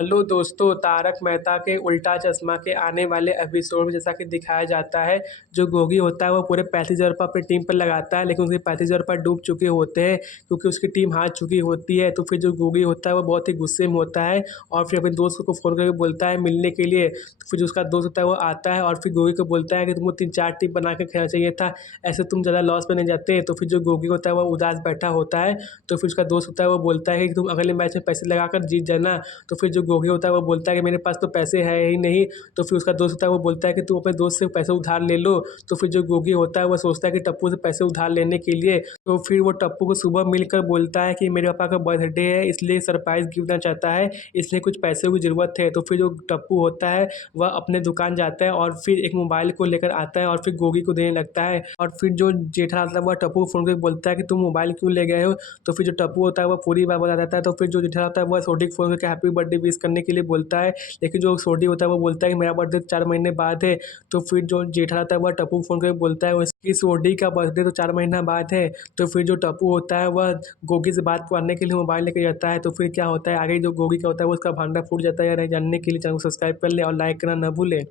Hello दोस्तों, तारक मेहता के उल्टा चश्मा के आने वाले एपिसोड में जैसा कि दिखाया जाता है, जो गोगी होता है वो पूरे 35,000 रुपये अपनी टीम पर लगाता है, लेकिन उसके 35,000 रुपये डूब चुके होते हैं क्योंकि उसकी टीम हार चुकी होती है। तो फिर जो गोगी होता है वो बहुत ही गुस्से में होता है और फिर अपने दोस्त को फ़ोन करके बोलता है मिलने के लिए। तो फिर जो उसका दोस्त होता है वो आता है और फिर गोगी को बोलता है कि तुमको 3-4 टीम बना के खेलना चाहिए था, ऐसे तुम ज़्यादा लॉस में नहीं जाते। तो फिर जो गोगी होता है वो उदास बैठा होता है। तो फिर उसका दोस्त होता है वो बोलता है कि तुम अगले मैच में पैसे लगाकर जीत जाना। तो फिर जो गोगी होता है वो बोलता है कि मेरे पास तो पैसे है ही नहीं। तो फिर उसका दोस्त होता है वो बोलता है कि तुम अपने दोस्त से पैसे उधार ले लो। तो फिर जो गोगी होता है वो सोचता है कि टप्पू से पैसे उधार लेने के लिए, तो फिर वो टप्पू को सुबह मिलकर बोलता है कि मेरे पापा का बर्थडे है, इसलिए सरप्राइज़ गिफ्ट देना चाहता है, इसलिए कुछ पैसों की ज़रूरत है। तो फिर जो टप्पू होता है वह अपने दुकान जाता है और फिर एक मोबाइल को लेकर आता है और फिर गोगी को देने लगता है। और फिर जो जेठालाल होता है वह टप्पू को फ़ोन करके बोलता है कि तुम मोबाइल क्यों ले गए हो। तो फिर जो टप्पू होता है वो पूरी बात बता देता है। तो फिर जो जेठालाल होता है वह छोटी को फ़ोन करके हैप्पी बर्थडे विश करने के लिए बोलता है, लेकिन जो छोटी होता है वो बोलता है कि मेरा बर्थडे 4 महीने बाद है। तो फिर जो जेठालाल होता है वह टप्पू को फ़ोन करके बोलता है उसकी सोडी का बर्थडे तो 4 महीना बाद है। तो फिर जो टप्पू होता है वह गोगी से बात करने के लिए मोबाइल लेके जाता है। तो फिर क्या होता है आगे, जो गोगी का होता है वो उसका भांडा फूट जाता है या नहीं जानने के लिए चैनल को सब्सक्राइब कर ले और लाइक करना ना भूले।